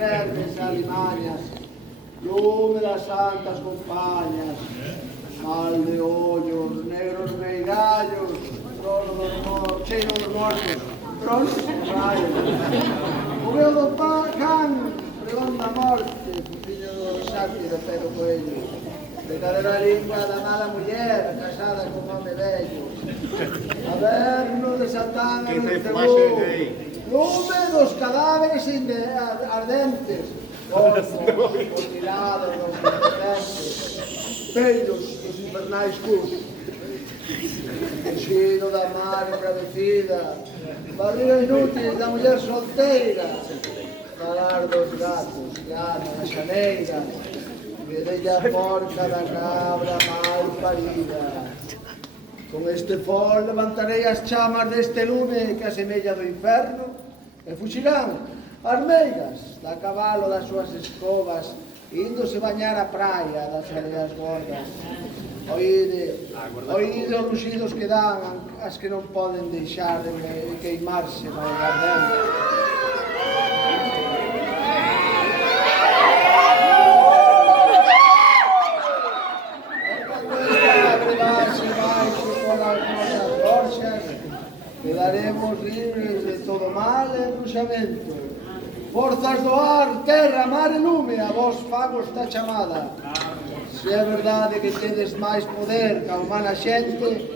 verdes e alimañas, lume das santas compañas, mal de ollos, negros meigallos, trono dos mortos, cheiro dos mortos, tronos e rayos. O veo do can, pregón da morte, fillo do Xapi de Pedro Coelho, de cadera lingua da mala muller, casada con home vello. Averno de Satán e Belcebú, lume dos cadáveres ardentes, corpos mutilados dos inocentes, pellos dos infernais cus, enchido da mar embravecida, barriga inútil da muller solteira, falar dos gatos que ama a xaneira, vedella porca da cabra mal parida. Con este fol levantarei as chamas deste lume que asemella do inferno e fuxirán as meigas da cabalo das súas escobas índose bañar a praia das areas gordas. Oíde os ruxidos que dan as que non poden deixar de queimarse no ardente. Quedaremos libres de todo mal e bruxamento. Forzas do ar, terra, mar e lume, a vos fago esta chamada. Se é verdade que tedes máis poder que a humana xente,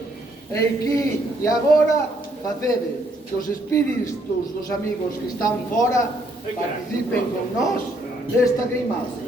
e aquí e agora facede que os espíritus dos amigos que están fora participen con nós desta queimada.